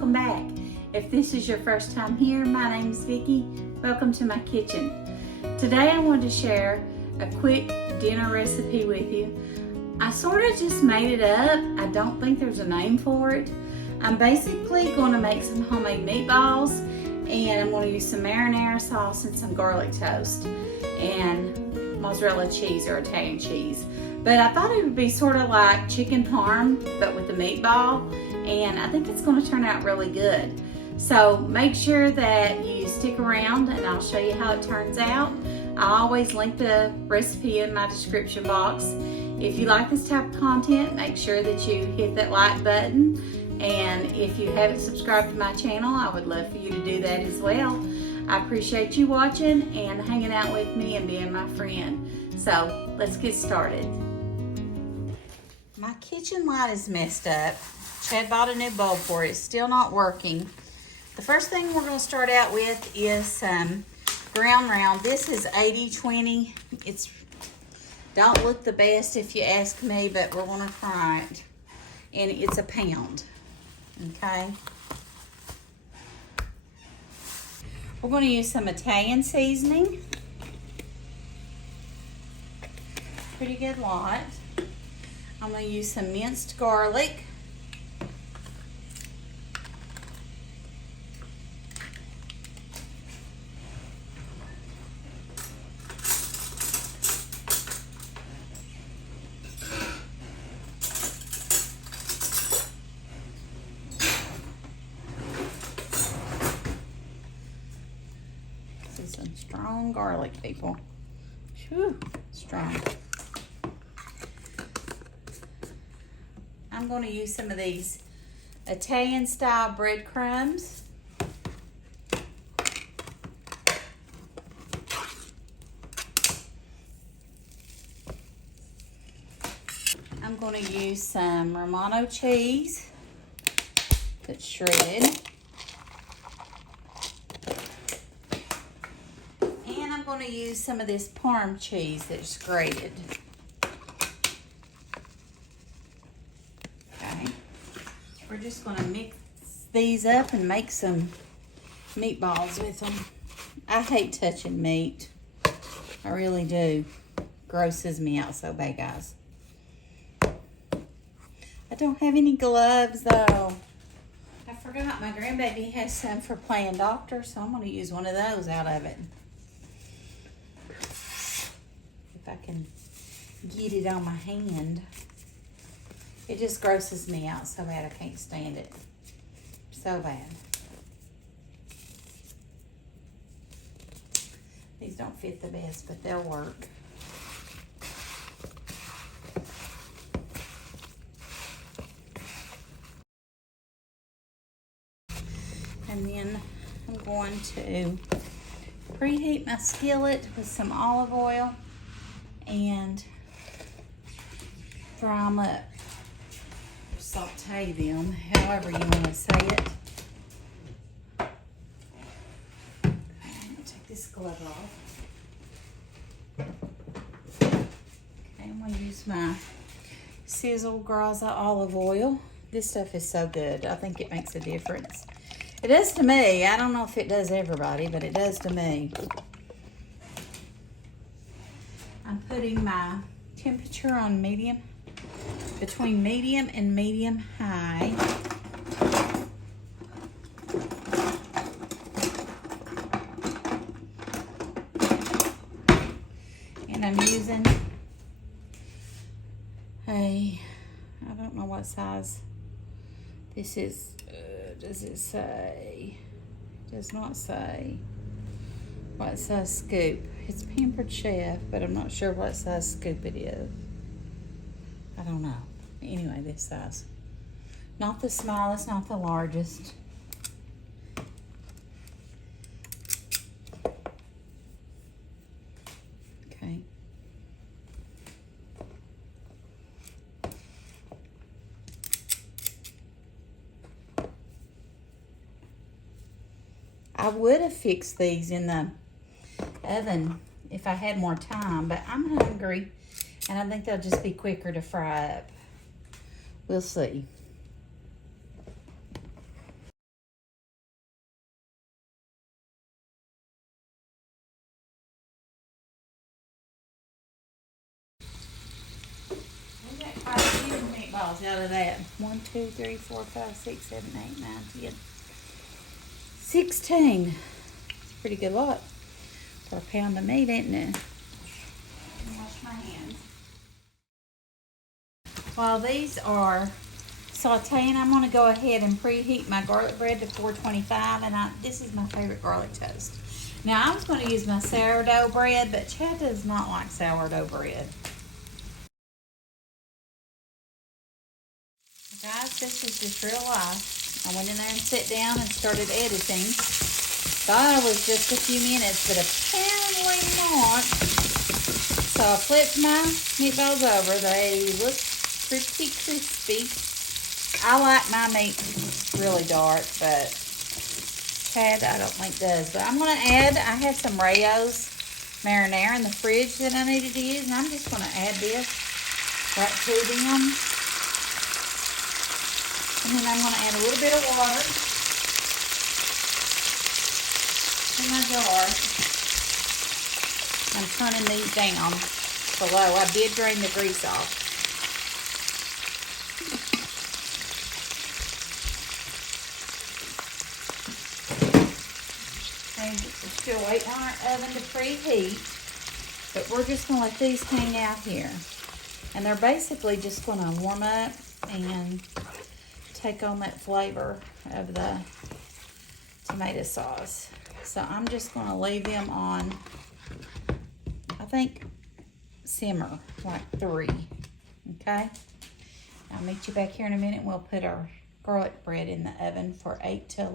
welcome back. If this is your first time here, my name is Vickie. Welcome to my kitchen. Today I wanted to share a quick dinner recipe with you. I sort of just made it up. I don't think there's a name for it. I'm basically going to make some homemade meatballs, and I'm going to use some marinara sauce and some garlic toast and mozzarella cheese or Italian cheese. But I thought it would be sort of like chicken parm, but with the meatball, and I think it's going to turn out really good. So make sure that you stick around and I'll show you how it turns out. I always link the recipe in my description box. If you like this type of content, make sure that you hit that like button. And if you haven't subscribed to my channel, I would love for you to do that as well. I appreciate you watching and hanging out with me and being my friend. So let's get started. My kitchen light is messed up. Chad bought a new bulb for it. It's still not working. The first thing we're going to start out with is some ground round. This is 80-20. It's don't look the best if you ask me, but we're going to try it. And it's a pound. Okay. We're going to use some Italian seasoning. Pretty good lot. I'm going to use some minced garlic. This is some strong garlic, people. Whew, strong. I'm going to use some of these Italian style breadcrumbs. I'm going to use some Romano cheese that's shredded. And I'm going to use some of this Parm cheese that's grated. We're just going to mix these up and make some meatballs with them. I hate touching meat. I really do. Grosses me out so bad, guys. I don't have any gloves, though. I forgot my grandbaby has some for playing doctor, so I'm going to use one of those out of it. If I can get it on my hand. It just grosses me out so bad I can't stand it. So bad. These don't fit the best, but they'll work. And then I'm going to preheat my skillet with some olive oil and fry them up. Saute them, however you want to say it. Okay, take this glove off. Okay, I'm going to use my Sizzle Graza olive oil. This stuff is so good. I think it makes a difference. It does to me. I don't know if it does everybody, but it does to me. I'm putting my temperature on medium. Between medium and medium high. And I'm using I don't know what size this is. Does it say? It does not say what size scoop. It's Pampered Chef, but I'm not sure what size scoop it is. I don't know. Anyway, this size. Not the smallest, not the largest. Okay. I would have fixed these in the oven if I had more time, but I'm hungry. And I think they'll just be quicker to fry up. We'll see. meatballs out of that. 1, 2, 3, 4, 5, 6, 7, 8, 9, 10, 16. Pretty good lot for a pound of meat, isn't it? Wash my hands. While these are sauteing, I'm going to go ahead and preheat my garlic bread to 425, and this is my favorite garlic toast. Now, I was going to use my sourdough bread, but Chad does not like sourdough bread. Guys, this is just real life. I went in there and sat down and started editing. Thought it was just a few minutes, but apparently not. So I flipped my meatballs over. They look pretty crispy. I like my meat really dark, but Chad I don't think does. But I'm going to add, I had some Rayo's marinara in the fridge that I needed to use, and I'm just going to add this right to them. And then I'm going to add a little bit of water in my jar. I'm turning these down below. I did drain the grease off. And we're still waiting on our oven to preheat. But we're just going to let these hang out here. And they're basically just going to warm up and take on that flavor of the tomato sauce. So I'm just going to leave them on, I think, simmer, like 3. Okay? I'll meet you back here in a minute. We'll put our garlic bread in the oven for 8 to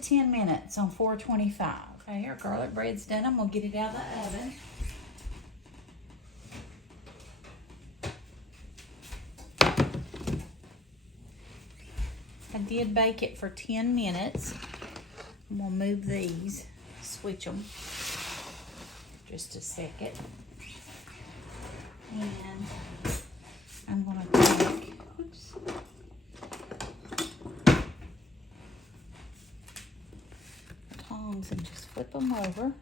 10 minutes on 425. Okay, our garlic bread's done. I'm going to get it out of the oven. I did bake it for 10 minutes. I'm going to move these, switch them just a second. And I'm going to take, tongs and just flip them over.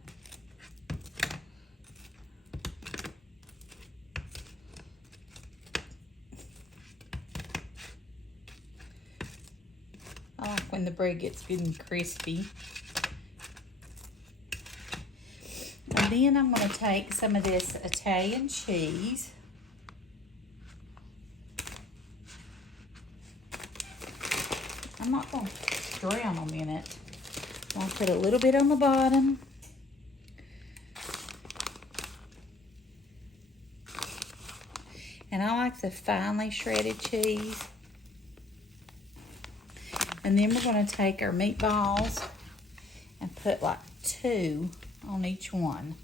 I like when the bread gets good and crispy. And then I'm going to take some of this Italian cheese. I'm not going to drown them in it. I'm going to put a little bit on the bottom. And I like the finely shredded cheese. And then we're going to take our meatballs and put like 2 on each one.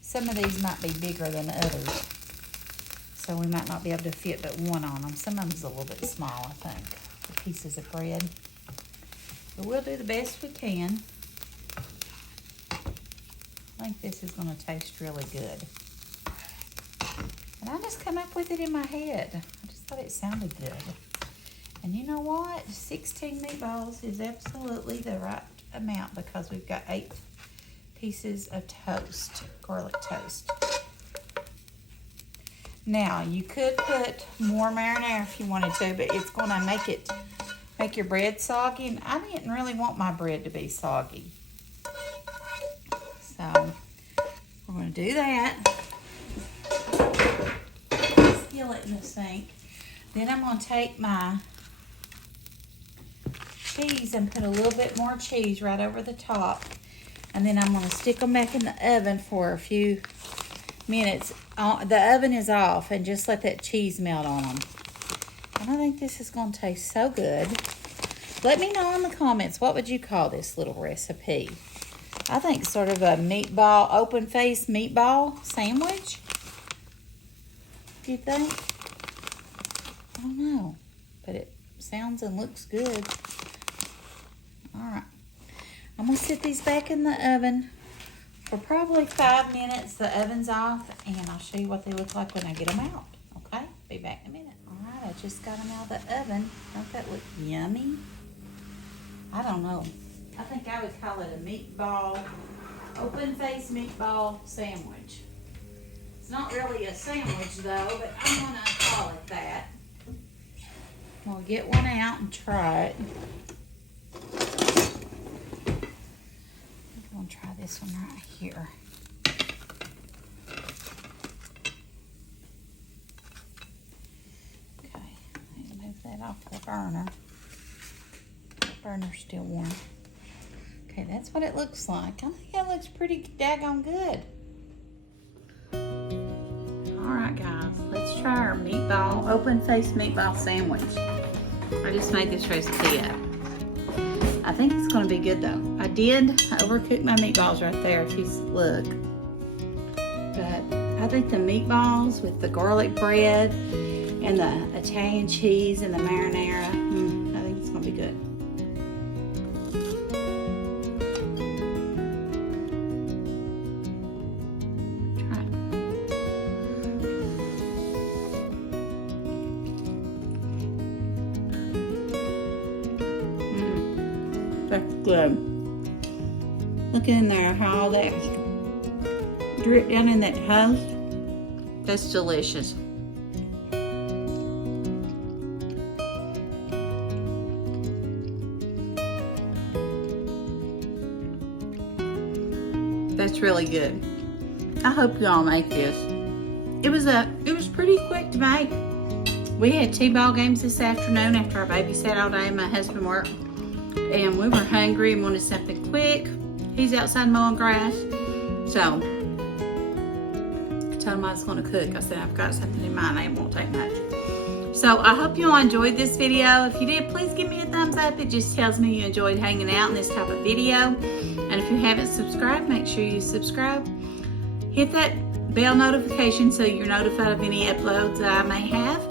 Some of these might be bigger than others, so we might not be able to fit but 1 on them. Some of them's a little bit small, I think, the pieces of bread. But we'll do the best we can. I think this is going to taste really good. And I just come up with it in my head. I just thought it sounded good. And you know what? 16 meatballs is absolutely the right amount because we've got 8 pieces of toast, garlic toast. Now, you could put more marinara if you wanted to, but it's going to make your bread soggy. And I didn't really want my bread to be soggy. So, we're going to do that. Skillet in the sink. Then I'm going to take my cheese and put a little bit more cheese right over the top. And then I'm going to stick them back in the oven for a few minutes. The oven is off, and just let that cheese melt on them. And I think this is going to taste so good. Let me know in the comments, what would you call this little recipe? I think sort of a meatball, open-faced meatball sandwich. Do you think? I don't know, but it sounds and looks good. All right. I'm going to sit these back in the oven for probably 5 minutes. The oven's off, and I'll show you what they look like when I get them out. Okay? Be back in a minute. All right, I just got them out of the oven. Don't that look yummy? I don't know. I think I would call it a meatball open face meatball sandwich. It's not really a sandwich though, but I'm gonna call it that. We'll get one out and try it. I'm gonna try this one right here. Okay, I need to move that off the burner. The burner's still warm. Okay, that's what it looks like. I think it looks pretty daggone good. Alright guys, let's try our meatball, open face meatball sandwich. I just made this recipe up. I think it's gonna be good though. I did overcook my meatballs right there if you look. But I think the meatballs with the garlic bread and the Italian cheese and the marinara, I think it's gonna be good. That's good. Look in there how all that drip down in that toast. That's delicious. That's really good. I hope you all make this. It was pretty quick to make. We had 2 ball games this afternoon after I babysat all day and my husband worked. And we were hungry and wanted something quick. He's outside mowing grass. So I told him I was going to cook. I said, I've got something in mind. It won't take much. So I hope you all enjoyed this video. If you did, please give me a thumbs up. It just tells me you enjoyed hanging out in this type of video. And if you haven't subscribed, make sure you subscribe. Hit that bell notification so you're notified of any uploads that I may have.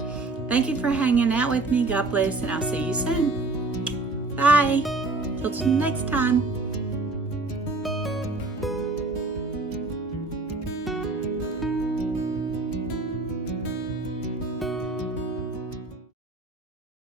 Thank you for hanging out with me. God bless, and I'll see you soon. Bye. Till next time.